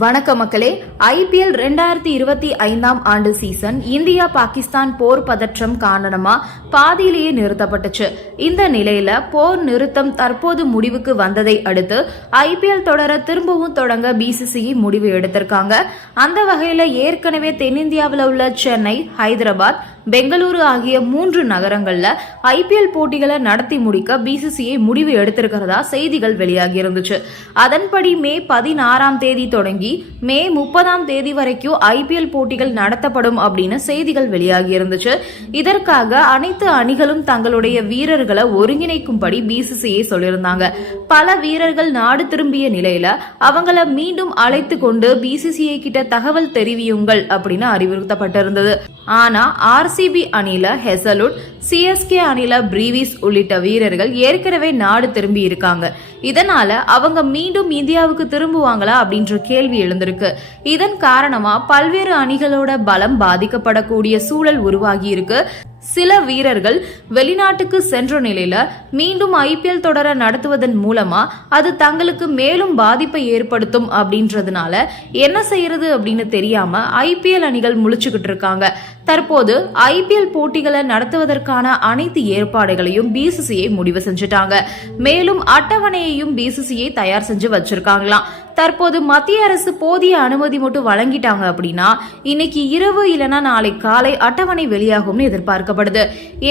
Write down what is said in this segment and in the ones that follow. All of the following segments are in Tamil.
வணக்கம் மக்களே ஐபிஎல் ரெண்டாயிரத்தி இருபத்தி ஐந்தாம் ஆண்டு சீசன் இந்தியா பாகிஸ்தான் போர் பதற்றம் காரணமா பாதியிலேயே நிறுத்தப்பட்டுச்சு. இந்த நிலையில போர் நிறுத்தம் தற்போது முடிவுக்கு வந்ததை அடுத்து ஐபிஎல் தொடர திரும்பவும் தொடங்க பிசிசிஐ முடிவு எடுத்திருக்காங்க. அந்த வகையில ஏற்கனவே தென்னிந்தியாவில் உள்ள சென்னை ஹைதராபாத் பெங்களூரு ஆகிய மூன்று நகரங்களில் ஐபிஎல் போட்டிகளை நடத்தி முடிக்க பிசிசிஐ முடிவு எடுத்திருக்கிறதா செய்திகள் வெளியாகி இருந்துச்சு அதன்படி மே பதினாறாம் தேதி தொடங்கி மே முப்பதாம் தேதி வரைக்கும் ஐபிஎல் போட்டிகள் நடத்தப்படும் அப்படின்னு செய்திகள் வெளியாகி இருந்துச்சு இதற்காக அனைத்து அணிகளும் தங்களுடைய வீரர்களை ஒருங்கிணைக்கும்படி பிசிசிஐ சொல்லியிருந்தாங்க. பல வீரர்கள் நாடு திரும்பிய நிலையில அவங்கள மீண்டும் அழைத்து கொண்டு பிசிசிஐ கிட்ட தகவல் தெரிவியுங்கள் அப்படின்னு அறிவுறுத்தப்பட்டிருந்தது. ஆனா ஆர் ஆர்சிபி அணில ஹெசலுட் சிஎஸ்கே அணில பிரீவிஸ் உள்ளிட்ட வீரர்கள் ஏற்கனவே நாடு திரும்பி இருக்காங்க. இதனால அவங்க மீண்டும் இந்தியாவுக்கு திரும்புவாங்களா அப்படின்ற கேள்வி எழுந்திருக்கு. இதன் காரணமா பல்வேறு அணிகளோட பலம் பாதிக்கப்படக்கூடிய சூழல் உருவாகி இருக்கு. சில வீரர்கள் வெளிநாட்டுக்கு சென்ற நிலையில மீண்டும் ஐபிஎல் தொடர நடத்துவதன் மூலமா அது தங்களுக்கு மேலும் பாதிப்பை ஏற்படுத்தும் அப்படின்றதுனால என்ன செய்யறது அப்படின்னு தெரியாம ஐபிஎல் அணிகள் முழிச்சுக்கிட்டு இருக்காங்க. தற்போது ஐபிஎல் போட்டிகளை நடத்துவதற்கான அனைத்து ஏற்பாடுகளையும் பிசிசிஐ முடிவு செஞ்சுட்டாங்க. மேலும் அட்டவணையையும் பிசிசிஐ தயார் செஞ்சு வச்சிருக்காங்களாம். தற்போது மத்திய அரசு போதிய அனுமதி மட்டும் வழங்கிட்டாங்க அப்படின்னா இன்னைக்கு இரவு இல்லைன்னா நாளை காலை அட்டவணை வெளியாகும்னு எதிர்பார்க்கப்படுது.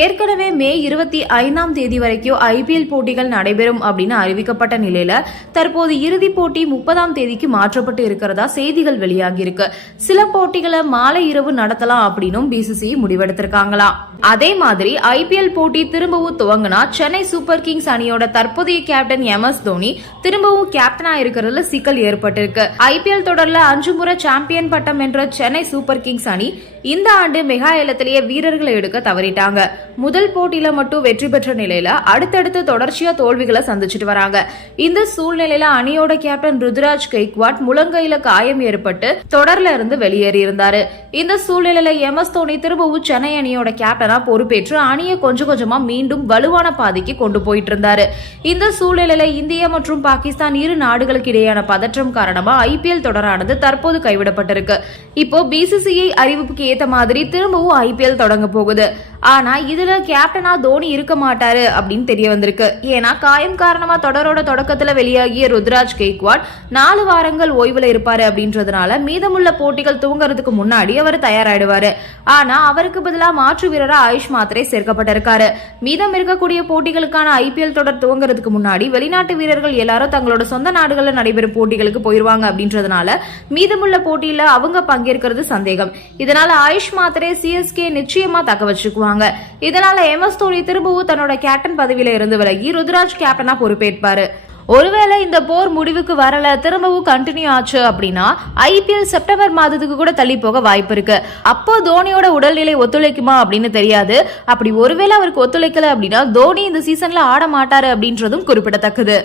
ஏற்கனவே மே இருபத்தி ஐந்தாம் தேதி வரைக்கும் ஐபிஎல் போட்டிகள் நடைபெறும் அப்படின்னு அறிவிக்கப்பட்ட நிலையில தற்போது இறுதிப் போட்டி முப்பதாம் தேதிக்கு மாற்றப்பட்டு இருக்கிறதா செய்திகள் வெளியாகி இருக்கு சில போட்டிகளை மாலை இரவு நடத்தலாம் அப்படின்னும் பிசிசிஐ முடிவெடுத்திருக்காங்களாம் அதே மாதிரி ஐபிஎல் போட்டி திரும்பவும் துவங்கினா சென்னை சூப்பர் கிங்ஸ் அணியோட தற்போதைய கேப்டன் எம் எஸ் தோனி திரும்பவும் கேப்டனா இருக்கிறதுல சிக்கல் ஏற்பட்டிருக்கு. ஐபிஎல் தொடர்ல அஞ்சு முறை சாம்பியன் பட்டம் வென்ற சென்னை சூப்பர் கிங்ஸ் அணி இந்த ஆண்டு மெகா ஏலத்திலேயே வீரர்களை எடுக்க தவறிட்டாங்க. முதல் போட்டியில மட்டும் வெற்றி பெற்ற நிலையில அடுத்தடுத்து தொடர்ச்சியா தோல்விகளை சந்திச்சுட்டு வராங்க. இந்த சூழ்நிலையில அணியோட கேப்டன் ருத்ராஜ் கெய்க்வாட் முழங்கையில காயம் ஏற்பட்டு தொடர்ல இருந்து வெளியேறி இருந்தாரு இந்த சூழ்நிலையில எம் எஸ் தோனி திரும்பவும் சென்னை அணியோட கேப்டன் பொறுப்பேற்று அணியை கொஞ்சம் கொஞ்சமா மீண்டும் வலுவான பாதைக்கு கொண்டு போயிட்டு இருந்தாரு இந்த சூழ்நிலையில இந்தியா மற்றும் பாகிஸ்தான் இரு நாடுகளுக்கு இடையேயான பதற்றம் காரணமா ஐபிஎல் தொடரானது தற்போது கைவிடப்பட்டிருக்கு. இப்போ பிசிசிஐ அறிவிப்புக்கு ஏத்த மாதிரி திரும்பவும் ஐபிஎல் தொடங்க போகுது. ஆனா இதுல கேப்டனா தோனி இருக்க மாட்டாரு அப்படின்னு தெரிய வந்திருக்கு. ஏன்னா காயம் காரணமா தொடரோட தொடக்கத்துல வெளியாகிய ருத்ராஜ் கெய்க்வாட் நாலு வாரங்கள் ஓய்வுல இருப்பாரு அப்படின்றதுனால மீதமுள்ள போட்டிகள் துவங்கறதுக்கு முன்னாடி அவர் தயாராயிடுவாரு. ஆனா அவருக்கு பதிலா மாற்று வீரரா ஆயுஷ் மாத்திரை சேர்க்கப்பட்டிருக்காரு. மீதம் இருக்கக்கூடிய போட்டிகளுக்கான ஐபிஎல் தொடர் துவங்குறதுக்கு முன்னாடி வெளிநாட்டு வீரர்கள் எல்லாரும் தங்களோட சொந்த நாடுகளில் நடைபெறும் போட்டிகளுக்கு போயிருவாங்க அப்படின்றதுனால மீதமுள்ள போட்டியில அவங்க பங்கேற்கிறது சந்தேகம். இதனால ஆயுஷ் மாத்திரை சிஎஸ்கே நிச்சயமா தக்க வச்சுக்குவாங்க. இதனால எம் எஸ் தோனி திரும்பவும் தன்னோட கேப்டன் பதவியில இருந்து விலகி ருத்ராஜ் கேப்டனா பொறுப்பேற்பாரு. ஒருவேளை இந்த போர் முடிவுக்கு வரல திரும்பவும் கண்டினியூ ஆச்சு அப்படின்னா ஐபிஎல் செப்டம்பர் மாதத்துக்கு கூட தள்ளி போக வாய்ப்பு இருக்கு. அப்போ தோனியோட உடல்நிலை ஒத்துழைக்குமா அப்படின்னு தெரியாது. அப்படி ஒருவேளை அவருக்கு ஒத்துழைக்கல அப்படின்னா தோனி இந்த சீசன்ல ஆட மாட்டாரு அப்படின்றதும் குறிப்பிடத்தக்கது.